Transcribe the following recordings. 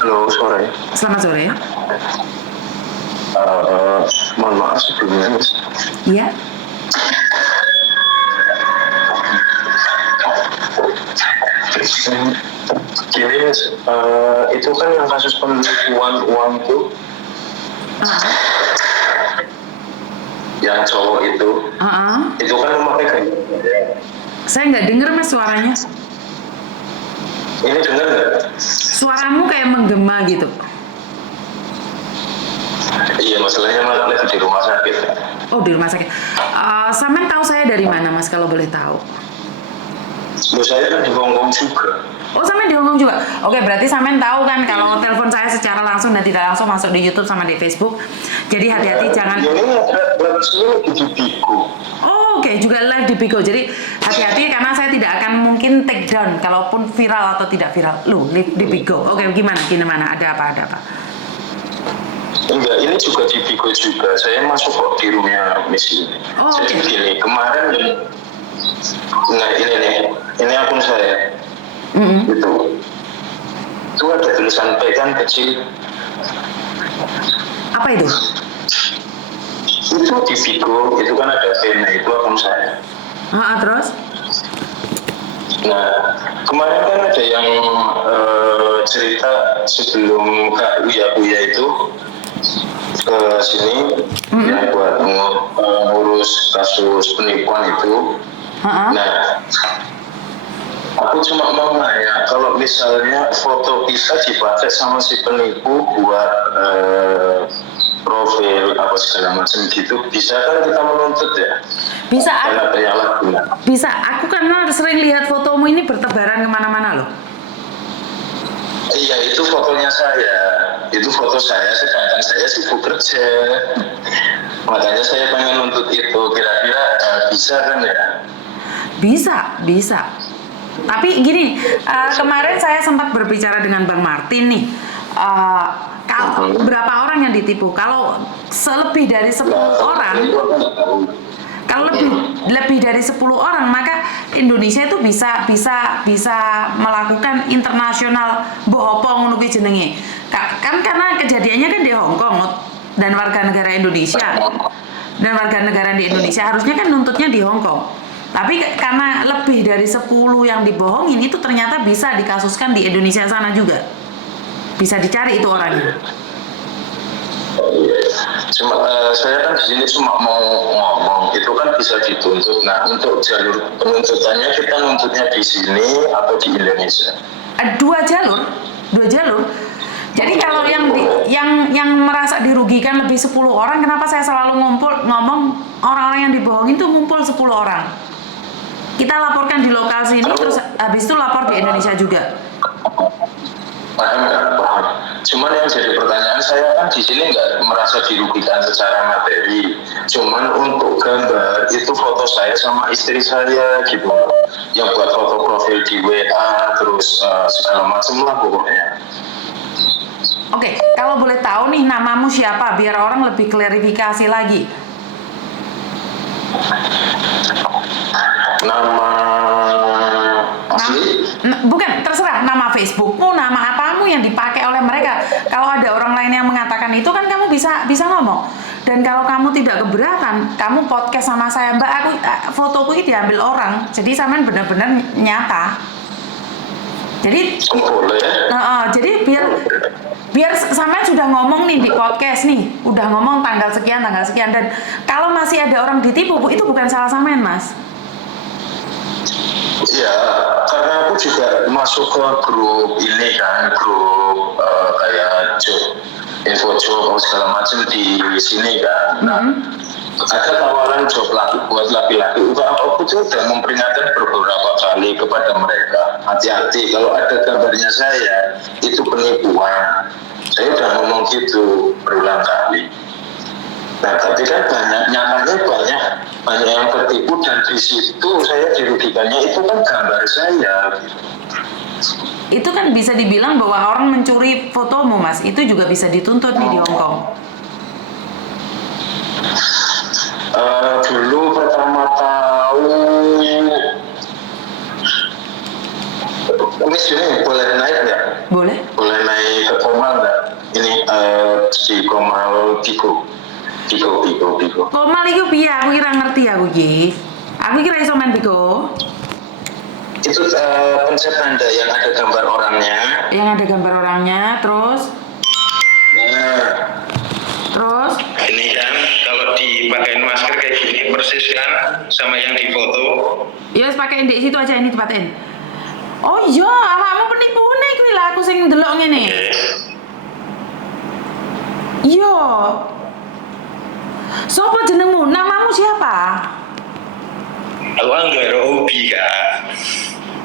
Halo, sore. Selamat sore. Mohon maaf sebelumnya, Mas. Iya, Gini, Mas, itu kan yang kasus penipuan uang itu, uh, yang cowok itu kan memakai gaya. saya nggak dengar mas suaranya. Ini dengar nggak? Suaramu kayak menggema gitu. Iya, masalahnya malah lagi di rumah sakit. Oh di rumah sakit. Sampean tahu saya dari mana mas kalau boleh tahu? Loh, saya kan di Hongkong juga. Oh sampean di Hongkong juga. Oke berarti sampean tahu kan kalau telepon saya secara langsung dan tidak langsung masuk di YouTube sama di Facebook. Jadi hati-hati jangan. Ini lagi di Bigo. Oh, oke juga live di Bigo. Jadi hati-hati karena saya tidak akan mungkin take down kalaupun viral atau tidak viral. Loh, live di Bigo. Oke, gimana? Ada apa? Enggak, ini juga di Bigo juga. Saya masuk kok di roomnya Miss ini. Oh, Jadi oke. gini, kemarin, nah ini nih, ini akun saya. Mm-mm. Itu ada tulisan pekan kecil. Apa itu? Itu di Bigo, itu kan ada pena, itu akun saya. Terus? Nah, kemarin kan ada yang cerita sebelum Kak Uya itu ke sini, yang buat ngurus kasus penipuan itu. Nah, aku cuma mau nanya, kalau misalnya foto kita dipakai sama si penipu buat profil apa segala macam gitu, bisa kan kita menuntut ya? Bisa, Karena penyalahgunaan. bisa. Aku karena sering lihat fotomu ini bertebaran kemana-mana loh. Iya, itu fotonya saya. Itu foto saya, sedangkan saya sibuk kerja. Makanya saya pengen nuntut itu. Kira-kira bisa kan ya? Bisa. Tapi gini, kemarin saya sempat berbicara dengan Bang Martin nih. Berapa orang yang ditipu? Kalau lebih dari 10 orang, kalau lebih dari 10 orang, maka Indonesia itu bisa melakukan internasional bohopong nuki jenenge. Kan karena kejadiannya kan di Hong Kong dan warga negara Indonesia. Dan warga negara di Indonesia harusnya kan nuntutnya di Hong Kong. Tapi karena lebih dari 10 yang dibohongin itu ternyata bisa dikasuskan di Indonesia sana juga. Bisa dicari itu orangnya. Cuma saya kan di sini cuma mau ngomong, itu kan bisa dituntut. Nah, untuk jalur penuntutannya kita nuntutnya di sini atau di Indonesia? Dua jalur. Jadi kalau yang merasa dirugikan lebih 10 orang, kenapa saya selalu ngomong orang-orang yang dibohongin itu ngumpul 10 orang. Kita laporkan di lokal sini, terus habis itu lapor di Indonesia juga. Paham. Cuman yang jadi pertanyaan saya kan di sini nggak merasa dirugikan secara materi. Cuman untuk gambar itu foto saya sama istri saya gitu, yang buat foto profil di WA terus segala macam lah pokoknya. Oke, kalau boleh tahu nih namamu siapa biar orang lebih klarifikasi lagi. Nama asli? Bukan, terserah nama Facebookmu, nama apamu yang dipakai oleh mereka. Kalau ada orang lain yang mengatakan itu kan kamu bisa ngomong. Dan kalau kamu tidak keberatan, kamu podcast sama saya, Mbak, fotoku ini diambil orang. Jadi sampean benar-benar nyata. Jadi jadi biar sampean sudah ngomong nih di podcast nih, udah ngomong tanggal sekian dan kalau masih ada orang ditipu, itu bukan salah sampean, Mas. Iya, karena aku juga masuk ke grup ini kan, grup kayak info job segala macam di sini kan. Nah, ada tawaran job buat laki-laki. Aku tuh udah memperingatkan beberapa kali kepada mereka, hati-hati kalau ada gambarnya saya itu penipuan. Saya udah ngomong gitu berulang kali. Nah, tapi kan nyatanya banyak yang tertipu dan di situ saya dirugikannya itu kan gambar saya. Itu kan bisa dibilang bahwa orang mencuri fotomu, Mas. Itu juga bisa dituntut nih di Hong Kong. Dulu pertama tahu Miss ini boleh naik nggak? Boleh. Boleh naik ke di Komal Tigo. Komal iku piye? Aku kira ngerti aku iki. Aku kira iso main Bigo. Itu konsep tanda yang ada gambar orangnya. Yang ada gambar orangnya, terus Nah, terus ini kan kalau dipakein masker kayak gini persis kan sama yang di foto. ya wis pakai di situ aja ini dipaten. Oh iya, awakmu penipune kuwi lah aku sing ndelok ngene. Iya. Sopo jenengmu? Namamu siapa? Aku Anggara Obi, Kak.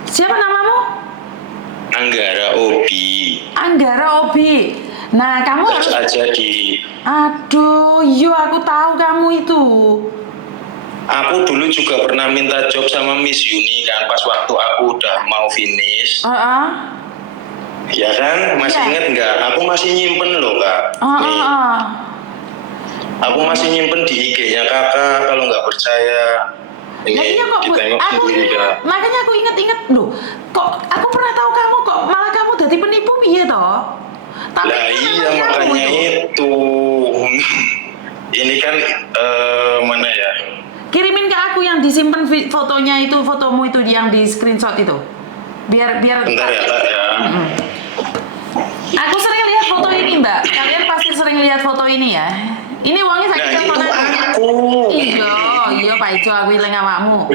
Siapa namamu? Anggara Obi. Anggara Obi. Nah, kamu Terus harus aja di. Aduh, iya aku tahu kamu itu. Aku dulu juga pernah minta job sama Miss Yuni kan pas waktu aku udah mau finish. Heeh. Ya kan, masih Iya. inget nggak? Aku masih nyimpen loh, Kak. Nih, aku masih nyimpen di IG-nya Kakak kalau nggak percaya. Ini Nah, iya kok, ditengok aku sendiri, Kak. makanya aku inget-inget loh. Kok aku pernah tahu kamu kok malah kamu jadi penipu piye toh? Tapi Lah kan iya namanya aku makanya itu. Ini kan mana ya? Kirimin ke aku yang disimpan fotonya itu, fotomu itu yang di screenshot itu. Biar Bentar ya, Kak ya. Aku sering lihat foto ini, Mbak. Kalian pasti sering lihat foto ini ya. Ini uangnya saya Nah kirim itu foto. aku. Iya Pak Ijo, aku ilang awakmu.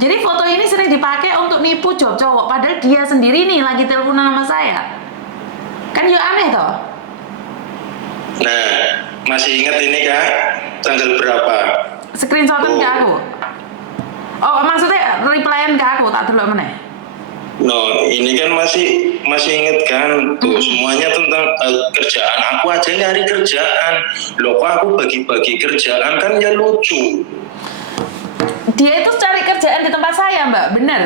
Jadi foto ini sering dipakai untuk nipu job cowok, padahal dia sendiri nih lagi teleponan sama saya. Kan ya aneh toh? Nah, masih ingat ini Kak? Tanggal berapa? Screenshotan ke aku. Oh, maksudnya replyan ke aku, tak delok meneh. No, ini kan masih inget kan? Tuh semuanya tentang kerjaan. Aku aja nyari kerjaan. Loh kok aku bagi-bagi kerjaan kan ya lucu. Dia itu cari kerjaan di tempat saya, Mbak. Bener.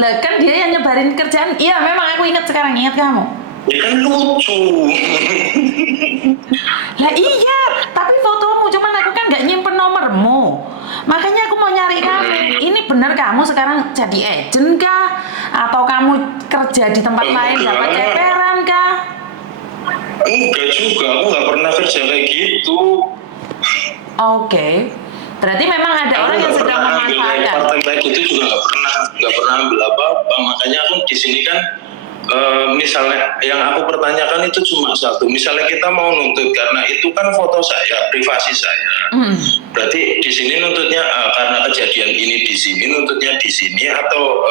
Lah kan dia yang nyebarin kerjaan. Iya, memang aku ingat sekarang, ingat kamu. Ya kan lucu. Lah iya, tapi fotomu cuman aku kan nggak nyimpen nomormu. Makanya aku mau nyari kamu. Ini bener kamu sekarang jadi agent kah? Atau kamu kerja di tempat lain dapat ceperan kah? Enggak juga, aku nggak pernah kerja kayak gitu. Oke. Berarti memang ada orang yang sedang memanfaatkan. Part-time kayak gitu juga nggak pernah ambil apa-apa. Makanya aku di sini kan misalnya yang aku pertanyakan itu cuma satu. Misalnya kita mau nuntut karena itu kan foto saya, privasi saya. Berarti di sini nuntutnya karena kejadian ini di sini, nuntutnya di sini atau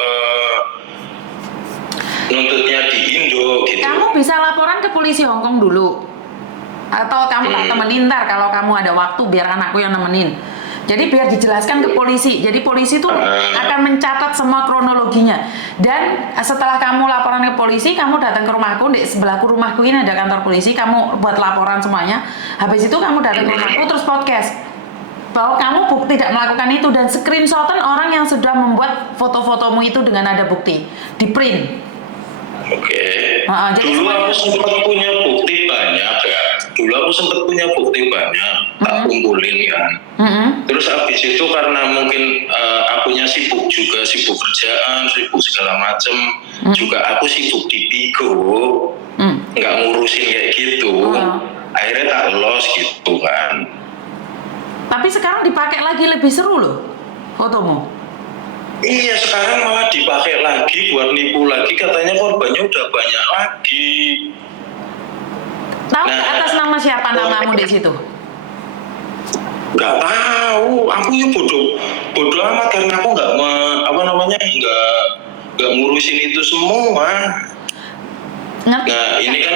nuntutnya di Indo gitu. Kamu bisa laporan ke polisi Hong Kong dulu. Atau kamu tak temenin ntar kalau kamu ada waktu biar anakku yang nemenin. Jadi biar dijelaskan ke polisi. Jadi polisi tuh akan mencatat semua kronologinya. Dan setelah kamu laporan ke polisi, kamu datang ke rumahku. Di sebelahku rumahku ini ada kantor polisi. Kamu buat laporan semuanya. Habis itu kamu datang ke rumahku terus podcast bahwa kamu tidak melakukan itu dan screenshotan orang yang sudah membuat foto-fotomu itu dengan ada bukti di print. Oke. Jadi Dulu aku sempat punya bukti banyak ya. Tak kumpulin kan. Terus habis itu karena mungkin akunya sibuk juga, sibuk kerjaan, sibuk segala macem. Juga aku sibuk di Bigo, nggak ngurusin kayak gitu. Akhirnya tak los gitu kan. Tapi sekarang dipakai lagi lebih seru loh fotomu. Iya sekarang malah dipakai lagi buat nipu lagi, katanya korbannya udah banyak lagi. Tahu atas nama siapa namamu di situ? Nggak tahu, aku ya bodoh amat karena aku nggak nggak ngurusin itu semua. Ngerti? Nah ini kan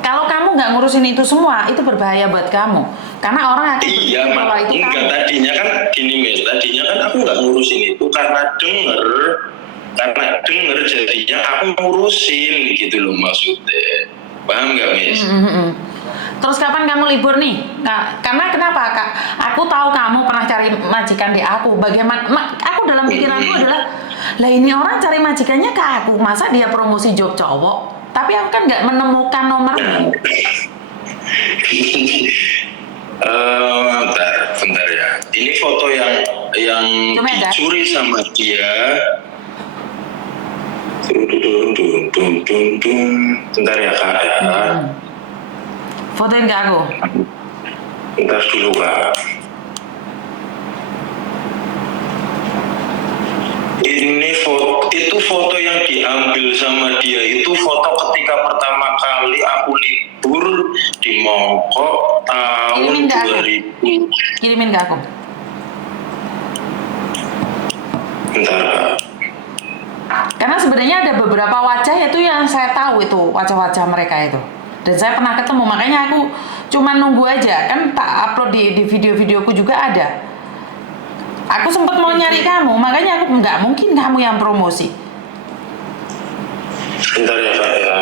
Kalau kamu nggak ngurusin itu semua, itu berbahaya buat kamu. Karena orang akan iya bahwa itu enggak, kamu. tadinya kan gini Miss, tadinya kan aku nggak ngurusin itu karena denger jadinya aku ngurusin gitu loh maksudnya. Paham nggak Miss? Terus kapan kamu libur nih? Karena kenapa Kak? Aku tahu kamu pernah cari majikan di aku. Bagaimana? Aku dalam pikiranku adalah, lah ini orang cari majikannya ke aku. Masa dia promosi job cowok? Tapi aku kan nggak menemukan nomormu. Bentar ya. Ini foto yang dicuri sama dia. Bentar ya Kak ya. Fotoin ke aku. Bentar dulu Kak. Ini foto yang diambil sama dia itu foto ketika pertama kali aku libur di Mongkok tahun 2000. Kirimin ke aku. Bentar Kak. Karena sebenarnya ada beberapa wajah itu yang saya tahu itu wajah-wajah mereka itu. Dan saya pernah ketemu, makanya aku cuma nunggu aja. Kan tak upload di video-videoku juga ada. Aku sempat mau nyari kamu, makanya aku nggak mungkin kamu yang promosi. Bentar ya Kak ya.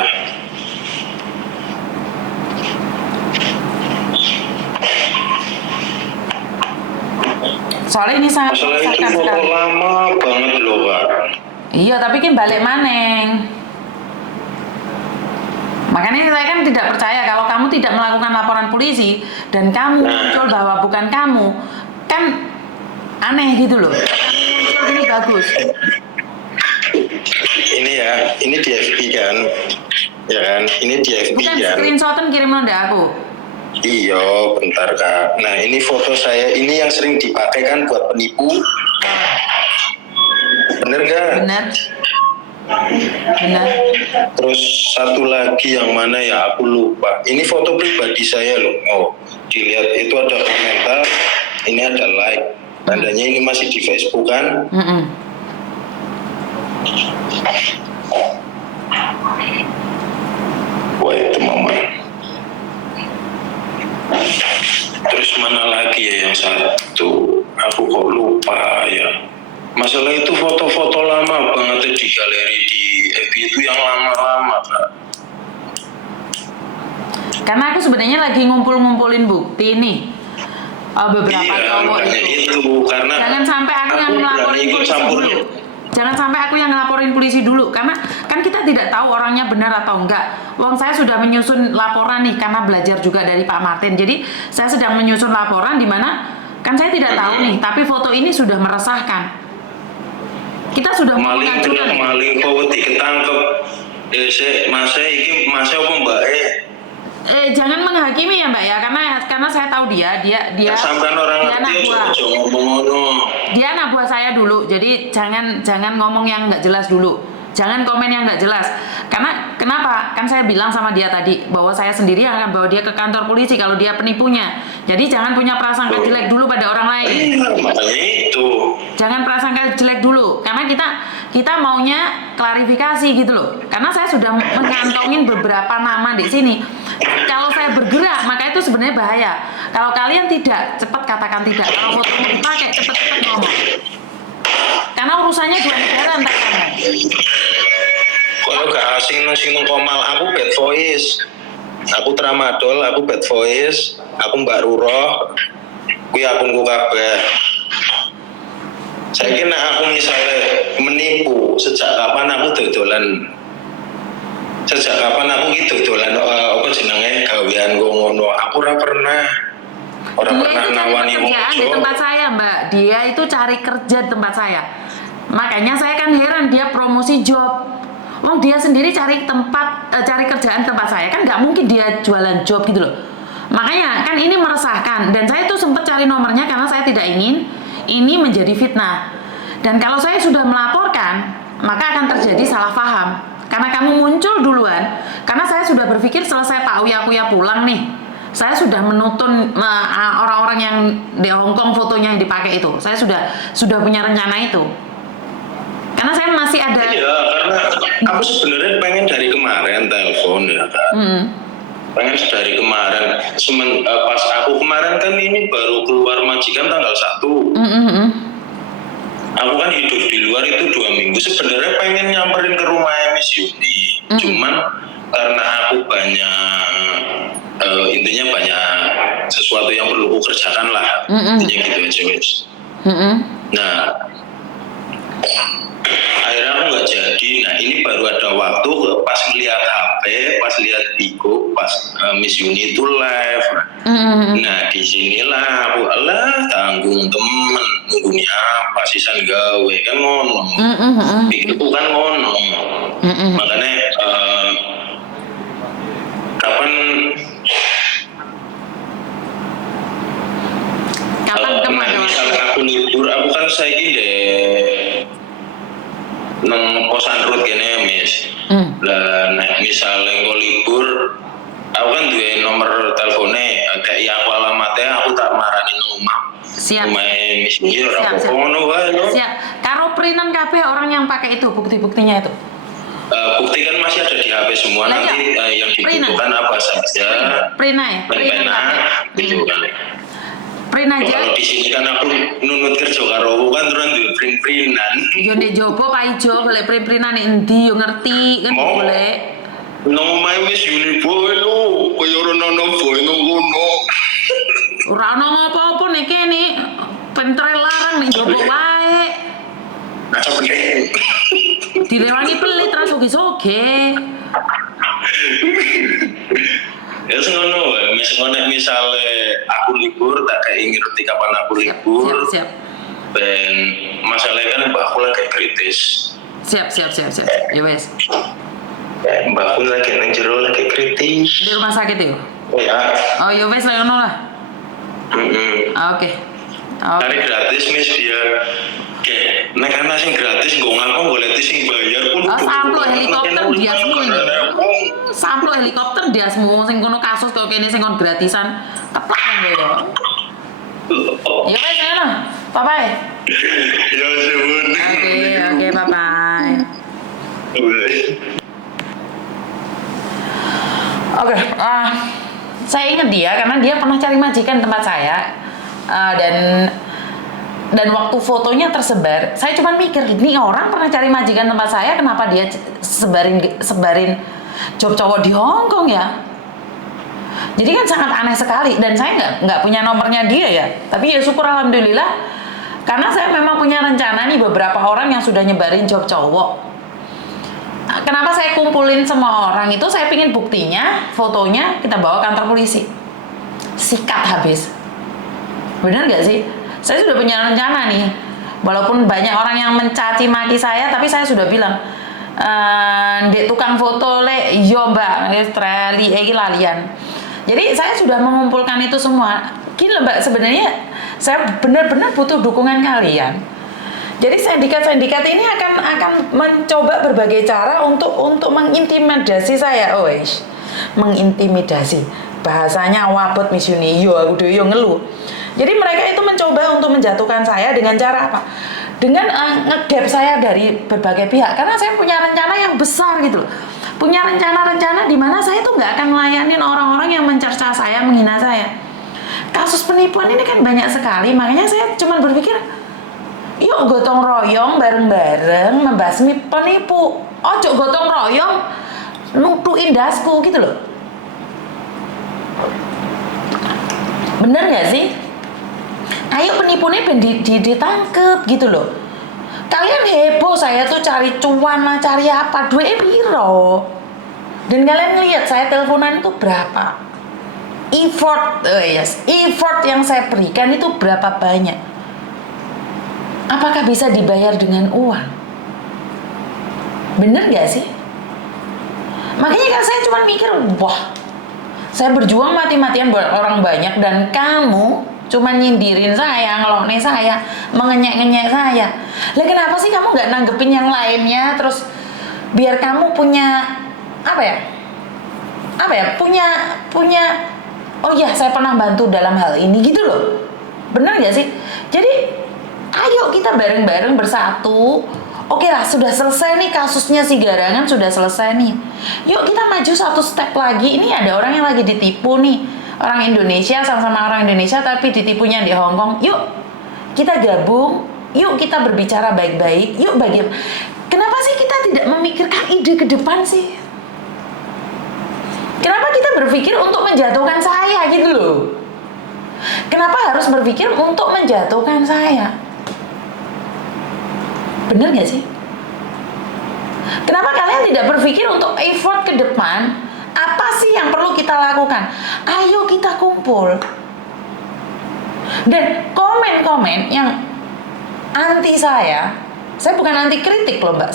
Soalnya ini sangat masalah itu foto sekali. Lama banget loh Kak. Iya, tapi kan balik maneng. Makanya saya kan tidak percaya kalau kamu tidak melakukan laporan polisi dan kamu muncul bahwa bukan kamu, kan aneh gitu loh. Muncul ini bagus. Ini ya, ini di FB kan, ya kan? Ini di FB bukan kan. Screenshotan kirim nonda aku. Iya, bentar Kak. Nah ini foto saya, ini yang sering dipakai kan buat penipu. Bener gak? Benar. Terus satu lagi yang mana ya aku lupa. Ini foto pribadi saya loh. Oh, dilihat itu ada komentar, ini ada like. Tandanya ini masih di Facebook kan? Wah itu mama. Terus mana lagi ya yang satu? Aku kok lupa ya. Masalah itu foto-foto lama banget di galeri di FB itu yang lama-lama Kak. Karena aku sebenarnya lagi ngumpulin bukti nih. Beberapa cowok itu karena jangan sampai aku yang ngelaporin polisi dulu. Jangan sampai aku yang ngelaporin polisi dulu karena kan kita tidak tahu orangnya benar atau enggak. Wong saya sudah menyusun laporan nih karena belajar juga dari Pak Martin. Jadi saya sedang menyusun laporan di mana kan saya tidak tahu nih, tapi foto ini sudah meresahkan. Kita sudah mengajukan maling paweti ketangkep. Masa apa Mbak jangan menghakimi ya Mbak ya, karena saya tahu dia sampai orang dia anak buah. Dia anak buah saya dulu, jadi jangan ngomong yang nggak jelas dulu. Jangan komen yang nggak jelas. Karena kenapa? Kan saya bilang sama dia tadi bahwa saya sendiri akan bawa dia ke kantor polisi kalau dia penipunya. Jadi jangan punya prasangka jelek dulu pada orang lain. Makanya itu. Jangan prasangka jelek dulu, karena kita maunya klarifikasi gitu loh. Karena saya sudah mengantongin beberapa nama di sini. Kalau saya bergerak, maka itu sebenarnya bahaya. Kalau kalian tidak, cepat katakan tidak. Kalau fotomu dipakai, cepat-cepat ngomong. Karena urusannya dua negara entar kamu. Kalau gak asing nang komal aku bad voice. Aku tramadol, aku bad voice, aku Mbak Ruroh. Kuwi akunku kabeh. Saya kira aku misalnya menipu, sejak kapan aku dodolan? Sejak kapan aku gitu dodolan apa jenenge gawean ngono? Aku ora pernah. Orang pernah nawani kerjaan di tempat saya Mbak. Dia itu cari kerja di tempat saya. Makanya saya kan heran dia promosi job. Wong dia sendiri cari kerjaan tempat saya, kan nggak mungkin dia jualan job gitu loh. Makanya kan ini meresahkan, dan saya tuh sempat cari nomornya karena saya tidak ingin ini menjadi fitnah. Dan kalau saya sudah melaporkan, maka akan terjadi salah paham. Karena kamu muncul duluan, karena saya sudah berpikir selesai Pak Uya pulang nih, saya sudah menutun orang-orang yang di Hongkong fotonya yang dipakai itu. Saya sudah punya rencana itu. Karena saya masih ada. Iya, karena aku sebenarnya pengen dari kemarin telepon ya Kak. Pengen dari kemarin. Pas aku kemarin kan ini baru keluar majikan tanggal 1. Aku kan hidup di luar itu 2 minggu. Sebenarnya pengen nyamperin ke rumahnya Miss Yuni. Cuman karena aku intinya banyak sesuatu yang perlu aku kerjakan lah. Intinya gitu aja wes. Nah, akhirnya aku nggak jadi. Nah ini baru ada waktu pas melihat HP, pas lihat Bigo, pas Miss Yuni itu live. Nah disinilah aku tanggung temen nunggunya apa sisan gawe kan ngono. Pikirku kan ngono. Makanya kapan aku kan duwe nomor teleponnya, kayak aku alamatnya aku tak marani nomor. Siap. Siap. Siap. Karo printan kabeh orang yang pakai itu bukti-buktinya itu. Bukti kan masih ada di HP semua. Lah, nanti yang dibutuhkan apa saja. Print gitu kan. Print aja. Kalau di sini kan aku nunut kerja karo kan terus duwe print-printan. Yo nek jopo Pak Ijo golek print-printan nek endi yo ngerti kan golek. Nang omahe wis uniboy lho, koyo ora ono boy nang kono. Ora ono apa-apa nek kene pentre larang nek jopo wae. Aja bener. Dilewangi pelit terus soge-soge. Ya ngono wae, misale aku libur tak kayak ngerti kapan aku libur. Siap. Dan masalahnya kan mbakku lagi kritis. Siap. Ya wes. Mbakku lagi nang jero lagi kritis. Di rumah sakit ya? Ya. Oh, ya wes ngono lah. Oke. Hari gratis mis dia. Oke, nek ana sing gratis nggo ngaku golek sing bayar pun. Samplo helikopter diasmu ini. Samplo helikopter diasmu sing kono kasus kok kene sing kon gratisan. Teplak yo. Ya wes ngono. Bye-bye. Ya suwun. Oke, bye-bye. Oke, saya ingat dia karena dia pernah cari majikan tempat saya dan waktu fotonya tersebar, saya cuma mikir, ini orang pernah cari majikan tempat saya, kenapa dia sebarin job cowok di Hong Kong ya? Jadi kan sangat aneh sekali dan saya nggak punya nomornya dia ya. Tapi ya syukur alhamdulillah karena saya memang punya rencana nih beberapa orang yang sudah nyebarin job cowok. Kenapa saya kumpulin semua orang itu? Saya pingin buktinya, fotonya kita bawa kantor polisi, sikat habis. Benar nggak sih? Saya sudah punya rencana nih. Walaupun banyak orang yang mencaci maki saya, tapi saya sudah bilang, dek tukang foto le, yo mbak, iki lalian. Jadi saya sudah mengumpulkan itu semua. Gini mbak, sebenarnya saya benar-benar butuh dukungan kalian. Jadi sindikat-sindikat ini akan mencoba berbagai cara untuk mengintimidasi saya, mengintimidasi. Bahasanya wabot misyuni, yo aku yo ngeluh. Jadi mereka itu mencoba untuk menjatuhkan saya dengan cara apa? Dengan ngedep saya dari berbagai pihak. Karena saya punya rencana yang besar gitu loh. Punya rencana-rencana di mana saya tuh nggak akan melayanin orang-orang yang mencerca saya, menghina saya. Kasus penipuan ini kan banyak sekali, makanya saya cuma berpikir, yuk gotong royong bareng-bareng membasmi penipu. Ojo gotong royong nutuin dasku gitu loh. Bener nggak sih? Ayo penipunya ditangkep gitu loh. Kalian heboh saya tuh cari cuan lah, cari apa, duitnya piro. Dan kalian lihat saya teleponan itu berapa. Effort yang saya berikan itu berapa banyak. Apakah bisa dibayar dengan uang? Bener gak sih? Makanya kan saya cuma mikir, wah, saya berjuang mati-matian buat orang banyak dan kamu cuma nyindirin saya, ngelokne saya, mengenyek-ngenyek saya. Lah kenapa sih kamu nggak nanggepin yang lainnya, terus biar kamu punya punya oh ya saya pernah bantu dalam hal ini gitu loh. Bener gak sih? Jadi ayo kita bareng-bareng bersatu. Oke lah, sudah selesai nih kasusnya si Garangan, sudah selesai nih. Yuk kita maju satu step lagi. Ini ada orang yang lagi ditipu nih. Orang Indonesia, sama-sama orang Indonesia tapi ditipunya di Hong Kong. Yuk kita gabung. Yuk kita berbicara baik-baik. Yuk bagaimana? Kenapa sih kita tidak memikirkan ide ke depan sih? Kenapa kita berpikir untuk menjatuhkan saya gitu loh? Kenapa harus berpikir untuk menjatuhkan saya? Bener gak sih? Kenapa kalian tidak berpikir untuk effort ke depan? Apa sih yang perlu kita lakukan? Ayo kita kumpul. Dan komen-komen yang anti saya bukan anti kritik loh mbak.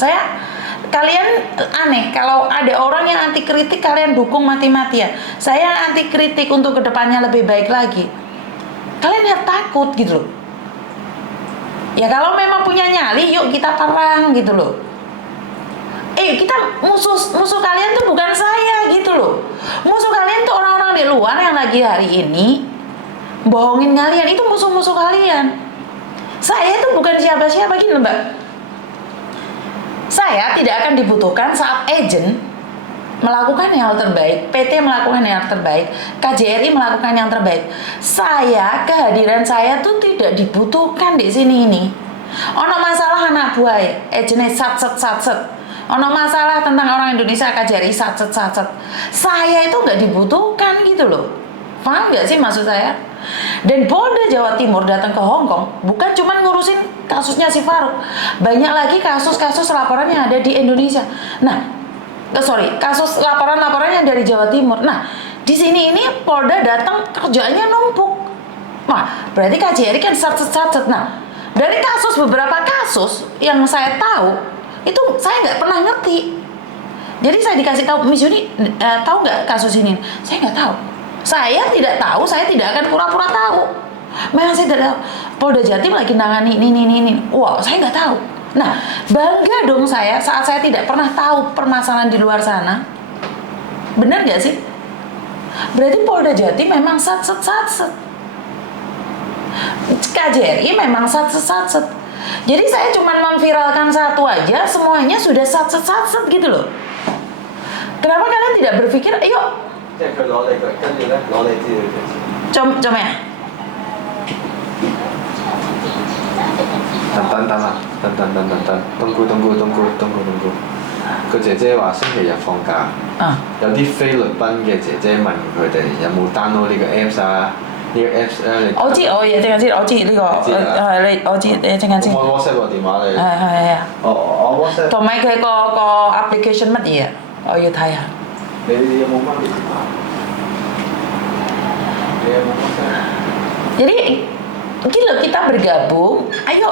Kalian aneh kalau ada orang yang anti kritik kalian dukung mati-matian. Saya anti kritik untuk kedepannya lebih baik lagi. Kalian ya takut gitu loh. Ya kalau memang punya nyali, yuk kita perang gitu loh. Kita musuh kalian tuh bukan saya gitu loh. luar yang lagi hari ini bohongin kalian, itu musuh-musuh kalian. Saya itu bukan siapa-siapa gini Mbak. Saya tidak akan dibutuhkan saat agent melakukan yang terbaik, PT melakukan yang terbaik, KJRI melakukan yang terbaik. Kehadiran saya tuh tidak dibutuhkan di sini ini. Ono masalah anak buah, agentnya sat. Ono masalah tentang orang Indonesia, KJRI sat. Saya itu nggak dibutuhkan gitu loh. Paham nggak sih maksud saya? Dan Polda Jawa Timur datang ke Hong Kong bukan cuma ngurusin kasusnya si Farouk, banyak lagi kasus-kasus laporan yang ada di Indonesia. Nah, kasus laporan-laporan yang dari Jawa Timur. Nah, di sini ini Polda datang kerjaannya numpuk. Wah, berarti KJRI kan sat. Nah, dari beberapa kasus yang saya tahu itu saya nggak pernah ngerti. Jadi saya dikasih tahu, Miss Yuni tahu nggak kasus ini? Saya nggak tahu. Saya tidak tahu, saya tidak akan pura-pura tahu. Memang saya tidak tahu. Polda Jatim lagi nangani ini. Wow, saya nggak tahu. Nah, bangga dong saya saat saya tidak pernah tahu permasalahan di luar sana. Benar nggak sih? Berarti Polda Jatim memang sat. KJRI memang sat. Jadi saya cuma memviralkan satu aja, semuanya sudah sat gitu loh. Kenapa kalian tidak berpikir, ayo coba ya.等，tunggu. 個姐姐話星期日放假，有啲菲律賓嘅姐姐問佢哋有冇 download 呢個 apps 啊？呢個 apps 咧，我知呢個，我知你陣間先。我 WhatsApp 個電話你。係啊。我 WhatsApp。同埋佢個 application 乜嘢啊？我要睇下。你有冇媽咪電話？你有冇 WhatsApp？ Jadi gila kita bergabung, ayo.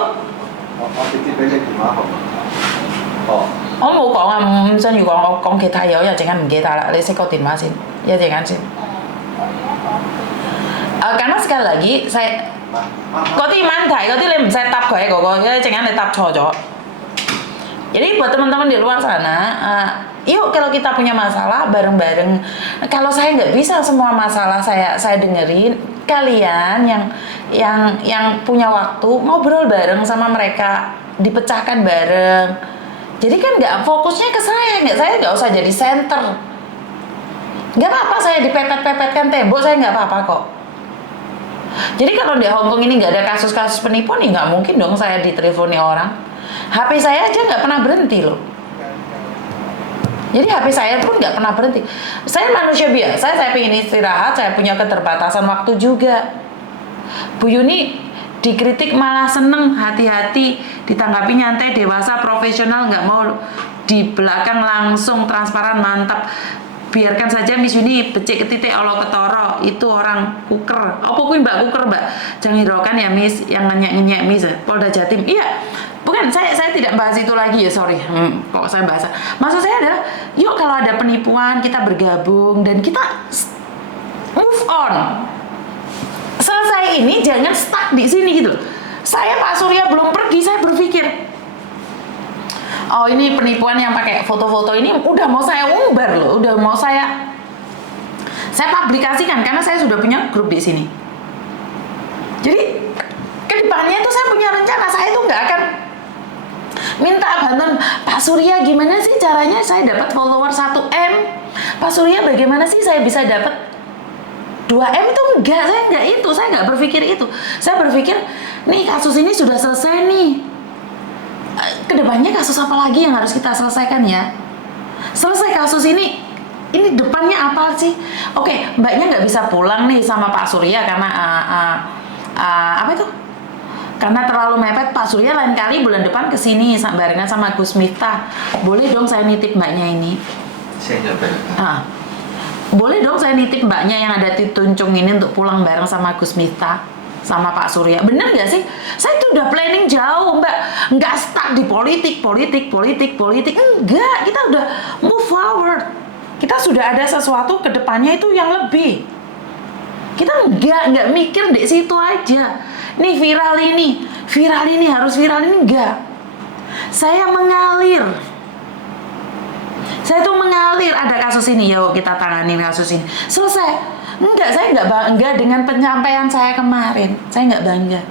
我直接俾你電話號碼。我冇講啊，唔想要講，我講其他嘢，我一陣間唔記得啦。你熄個電話先，一陣間先。karena sekali lagi saya嗰啲問題嗰啲你唔使答佢嗰個，一陣間你答錯咗。Jadi buat teman-teman di luar sana, yuk kalau kita punya masalah bareng-bareng. Kalau saya nggak bisa semua masalah saya dengerin, kalian yang punya waktu ngobrol bareng sama mereka, dipecahkan bareng. Jadi kan nggak fokusnya ke saya nggak usah jadi center. Nggak apa-apa saya dipepet-pepetkan tembok, saya nggak apa-apa kok. Jadi kalau di Hong Kong ini nggak ada kasus-kasus penipuan, ya nggak mungkin dong saya diteleponi orang. HP saya aja nggak pernah berhenti loh. Jadi HP saya pun nggak pernah berhenti. Saya manusia biasa, saya pengen istirahat, saya punya keterbatasan waktu juga. Bu Yuni dikritik malah seneng, hati-hati, ditanggapi nyantai, dewasa, profesional, nggak mau di belakang langsung transparan, mantap. Biarkan saja Miss Yuni becek ke titik Allah ketoro, itu orang kuker. Apa kuwi Mbak kuker Mbak? Jangan hiraukan ya Miss, yang ngenyek-ngenyek Miss. Polda Jatim. Iya. Bukan, saya tidak bahas itu lagi ya, sorry. Kok saya bahas. Maksud saya adalah, yuk kalau ada penipuan kita bergabung dan kita move on. Selesai ini jangan stuck di sini gitu. Saya Pak Surya belum pergi, saya berpikir, oh ini penipuan yang pakai foto-foto ini udah mau saya umbar loh, udah mau saya publikasikan karena saya sudah punya grup di sini. Jadi kedepannya itu saya punya rencana, saya itu nggak akan minta bantuan Pak Surya gimana sih caranya saya dapat follower 1M. Pak Surya bagaimana sih saya bisa dapat 2M, itu enggak, saya nggak berpikir itu. Saya berpikir nih kasus ini sudah selesai nih. Kedepannya kasus apa lagi yang harus kita selesaikan ya? Selesai kasus ini depannya apa sih? Oke, mbaknya nggak bisa pulang nih sama Pak Surya karena apa itu? Karena terlalu mepet. Pak Surya lain kali bulan depan kesini barengan sama Gus Miftah. Boleh dong saya nitip mbaknya ini? Boleh dong saya nitip mbaknya yang ada di Tuncung ini untuk pulang bareng sama Gus Miftah sama Pak Surya. Bener nggak sih? Saya tuh udah planning jauh Mbak, nggak stuck di politik. Enggak, kita udah move forward. Kita sudah ada sesuatu ke depannya itu yang lebih. Kita nggak mikir di situ aja. Nih viral ini harus viral ini, enggak. Saya mengalir Saya tuh mengalir, ada kasus ini, yuk kita tangani kasus ini. Selesai. Enggak, saya enggak bangga dengan penyampaian saya kemarin. Saya enggak bangga.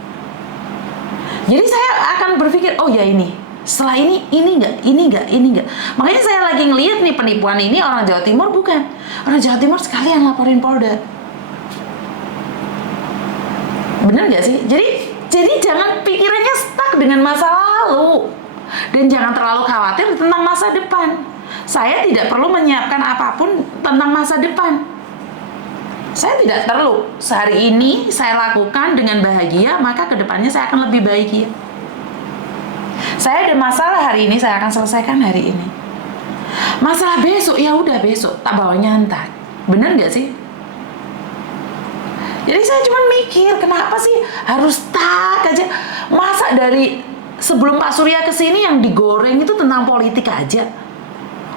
Jadi saya akan berpikir, oh ya ini, setelah ini enggak. Makanya saya lagi ngelihat nih penipuan ini orang Jawa Timur bukan. Orang Jawa Timur sekalian laporin Polda. Bener nggak sih? Jadi jangan pikirannya stuck dengan masa lalu. Dan jangan terlalu khawatir tentang masa depan. Saya tidak perlu menyiapkan apapun tentang masa depan. Saya tidak perlu. Sehari ini saya lakukan dengan bahagia, maka kedepannya saya akan lebih bahagia. Saya ada masalah hari ini, saya akan selesaikan hari ini. Masalah besok, ya udah besok, tak bawa nyantai. Bener nggak sih? Jadi saya cuma mikir, kenapa sih harus tak aja? Masa dari sebelum Pak Surya kesini yang digoreng itu tentang politik aja?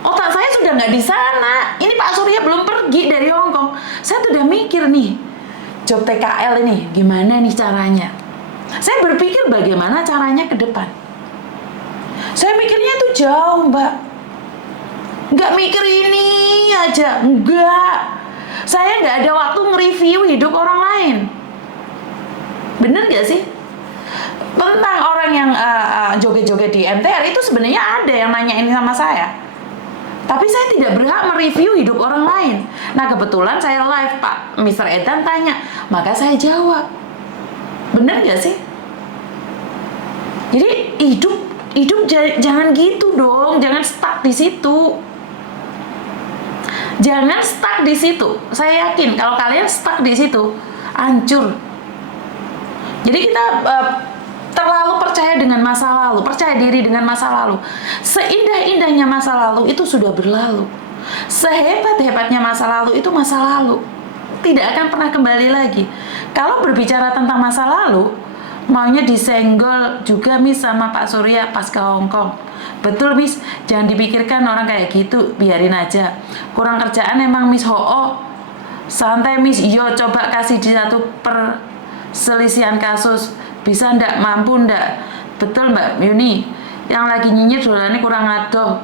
Otak saya sudah nggak di sana. Ini Pak Surya belum pergi dari Hong Kong. Saya tuh udah mikir nih, job TKL ini gimana nih caranya? Saya berpikir bagaimana caranya ke depan. Saya mikirnya tuh jauh, Mbak. Nggak mikir ini aja, enggak. Saya nggak ada waktu nge-review hidup orang lain. Bener nggak sih? Tentang orang yang joget-joget di MTR itu sebenarnya ada yang nanya ini sama saya. Tapi saya tidak berhak mereview hidup orang lain. Nah kebetulan saya live, Pak Mr. Edan tanya, maka saya jawab. Bener nggak sih? Jadi hidup jangan gitu dong, jangan stuck di situ. Jangan stuck di situ. Saya yakin kalau kalian stuck di situ, hancur. Jadi kita terlalu percaya dengan masa lalu, percaya diri dengan masa lalu. Seindah-indahnya masa lalu itu sudah berlalu. Sehebat-hebatnya masa lalu itu masa lalu. Tidak akan pernah kembali lagi. Kalau berbicara tentang masa lalu, maunya disenggol juga Miss sama Pak Surya pas ke Hong Kong. Betul Miss, jangan dipikirkan orang kayak gitu, biarin aja. Kurang kerjaan emang Miss Ho. Santai Miss, yo coba kasih di satu perselisihan kasus. Bisa ndak, mampu ndak? Betul Mbak Yuni, yang lagi nyinyir dolannya kurang adoh,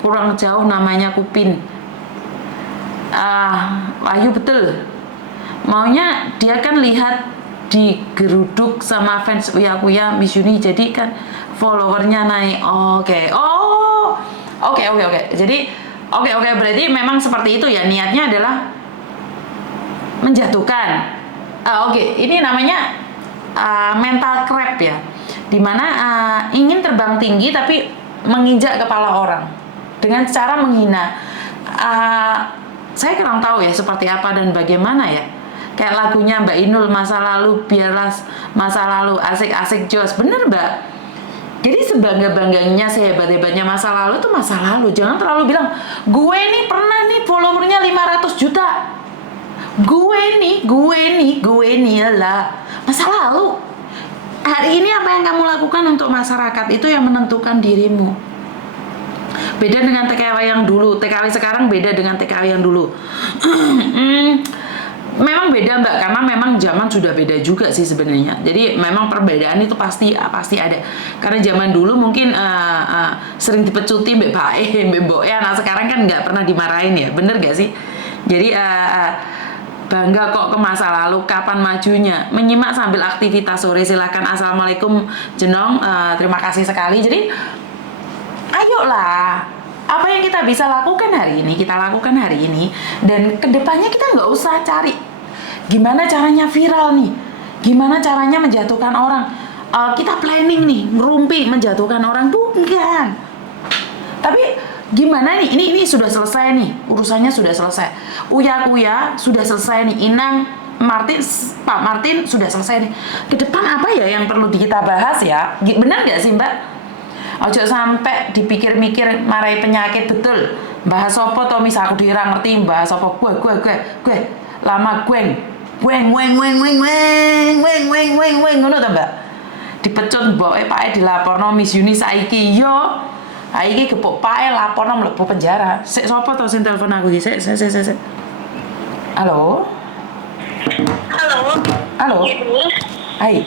kurang jauh namanya kupin. Wahyu betul. Maunya dia kan lihat digeruduk sama fans Uya Miss Yuni, jadi kan followernya naik. Oke. Jadi oke, berarti memang seperti itu ya, niatnya adalah menjatuhkan. Ini namanya mental crab ya, dimana ingin terbang tinggi tapi menginjak kepala orang dengan cara menghina. Saya kurang tahu ya seperti apa dan bagaimana ya. Kayak lagunya Mbak Inul, masa lalu biarlah masa lalu, asik-asik jos. Bener Mbak. Jadi sebangga-bangganya, sehebat-hebatnya masa lalu itu masa lalu. Jangan terlalu bilang, gue nih pernah nih followernya 500 juta. Gue nih lah. Masa lalu. Hari ini apa yang kamu lakukan untuk masyarakat itu yang menentukan dirimu. Beda dengan TKW yang dulu. TKW sekarang beda dengan TKW yang dulu. Memang beda Mbak, karena memang zaman sudah beda juga sih sebenarnya. Jadi memang perbedaan itu pasti ada. Karena zaman dulu mungkin sering dipecuti Mbak Bae, Mbak Boe. Nah sekarang kan nggak pernah dimarahin ya, bener nggak sih? Jadi bangga kok ke masa lalu, kapan majunya? Menyimak sambil aktivitas sore, silahkan. Assalamualaikum Jenong, terima kasih sekali. Jadi ayolah, apa yang kita bisa lakukan hari ini, kita lakukan hari ini. Dan kedepannya kita nggak usah cari gimana caranya viral nih, gimana caranya menjatuhkan orang. Kita planning nih, ngerumpi menjatuhkan orang, bukan. Tapi gimana nih, ini sudah selesai nih, urusannya sudah selesai. Uya sudah selesai nih, Inang, Pak Martin sudah selesai nih. Ke depan apa ya yang perlu kita bahas ya? Benar nggak sih Mbak? Ojo sampai dipikir-mikir marai penyakit. Betul. Bahas sopo to mis aku dira ngerti bahas sopo gue lama weng ngono to Mbak. Dipecut mboke pake dilaporno Miss Yuni saiki yo. Iki gepuk pae laporno mlebu penjara. Sik sapa to sing telepon aku iki? Sik. Halo. Halo. Halo. Ini. Hai.